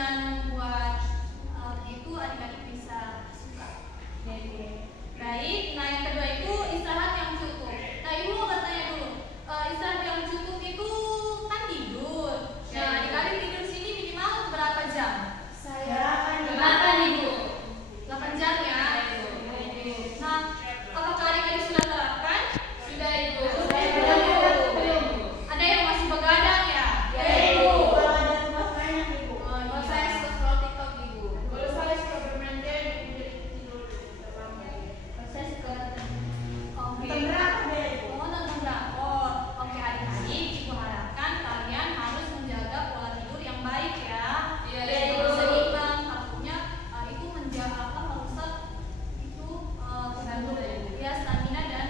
dengan membuat itu adik-adik bisa suka. Baik, nah yang kedua itu istirahat yang cukup. Nah ibu mau bertanya dulu, istirahat yang cukup itu kan tidur. Nah adik-adik tidur sini minimal berapa jam? Saya 8 ibu. 8 jam ya. Nah, apakah adik-adik sudah terapkan? sudah ibu. Ada yang masih begadang ya? Ya ibu. Kalau ada tugas banyak ibu. Kalau saya suka scroll TikTok ibu. Kalau saya suka bermain game, jadi tidur terlambat. Saya suka Oke. nonton drakor deh ibu. Oh, nonton drakor. Oke adik-adik, ibu harapkan kalian harus menjaga pola tidur yang baik ya. Iya, Biar ibu. tidak seimbang, takutnya itu menjaga merusak itu ya stamina dan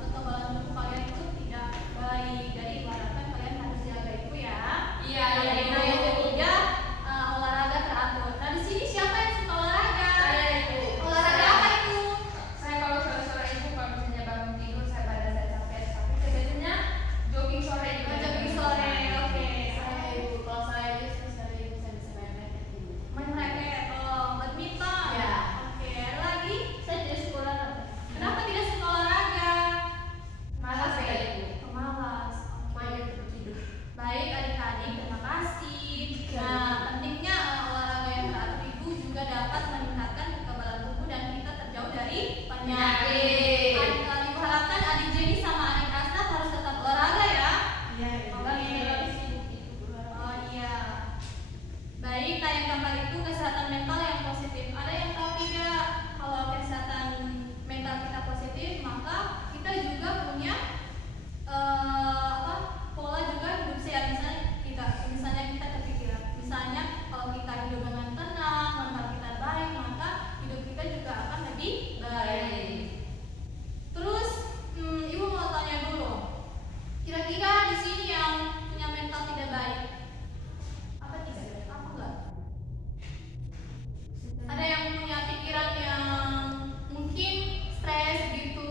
kekebalan tubuh kalian itu tidak baik. Jadi ibu harapkan kalian harus jaga itu ya. Iya, Nah, ibu. yang ketiga olahraga teratur. Nah di sini siapa yang suka olahraga? Saya ibu. Olahraga apa itu? Saya kalau sore-sore ibu kalau misalnya bangun tidur saya badan saya capek, tapi saya biasanya jogging sore ibu. Jogging sore, oke. Saya ibu. Kalau saya justru sekali ibu saya bisa main racket ibu. Main racket, badminton. Ya. Oke, ada lagi? Saya tidak suka olahraga. Kenapa tidak suka olahraga? Malas ya ibu. Pemalas. Main terus tidur. Baik adik-adik, terima kasih. Nah, pentingnya olahraga yang teratur itu juga dapat meningkatkan kekebalan tubuh dan kita terjauh dari penyakit. Ibu harapkan adik Jenny sama adik Asnaf harus tetap olahraga ya. Iya ibu. Oke. Sibuk itu olahraga. Oh iya. Baik, nah yang keempat itu kesehatan mental yang positif. Ada yang tahu tidak kalau kesehatan mental kita positif, maka kita juga punya pola juga hidup sehat. Misalnya kita terpikiran. Misalnya kalau kita hidup dengan tenang, mental kita baik, maka hidup kita juga akan lebih baik. Terus, ibu mau tanya dulu. Kira-kira di sini yang punya mental tidak baik, apa tidak? Apa enggak? Ada yang punya pikiran yang mungkin stres gitu,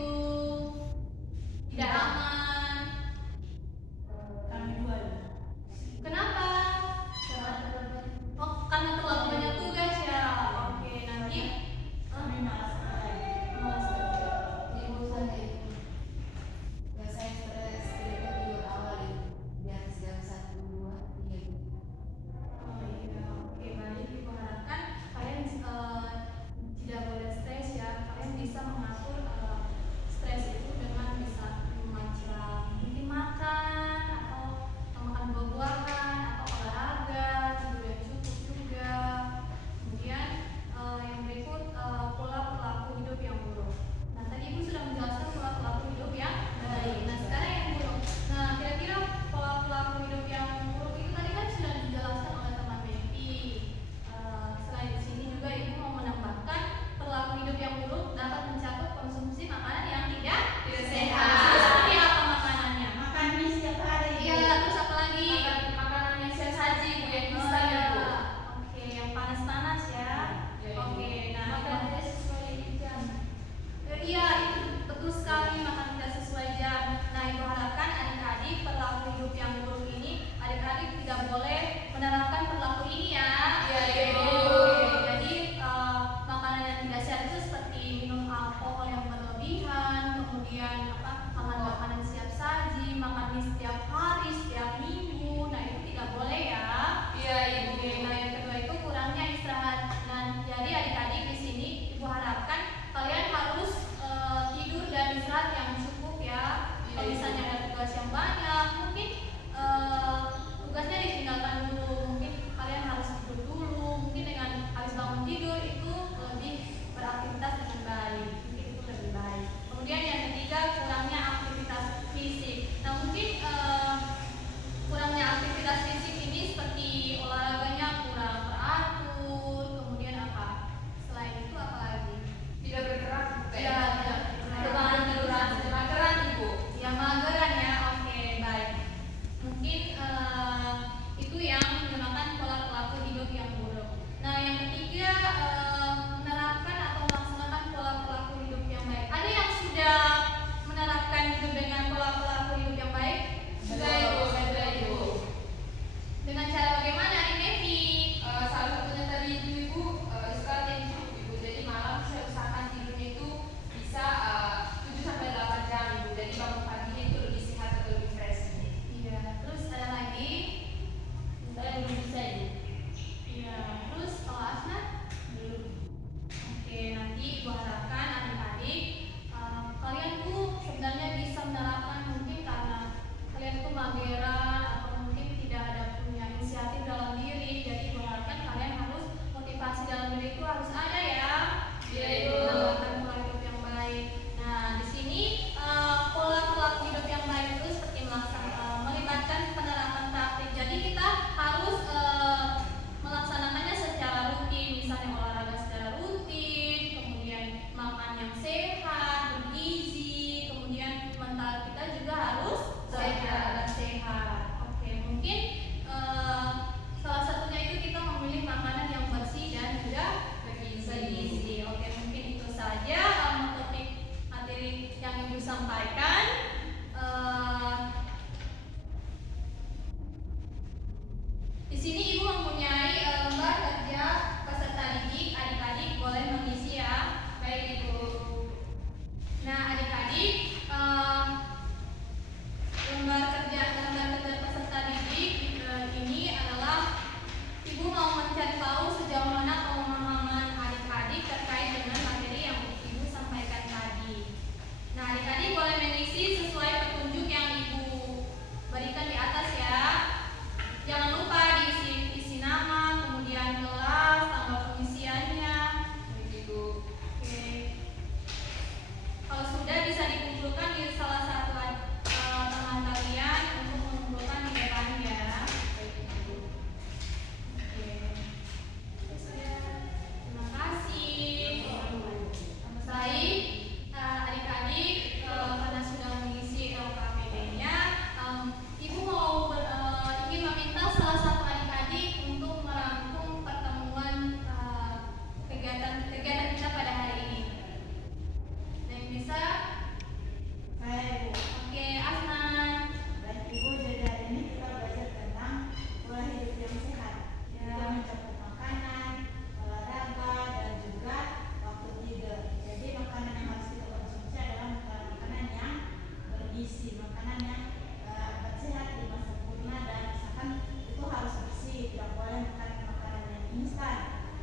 instan.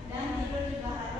Dan tidur juga harus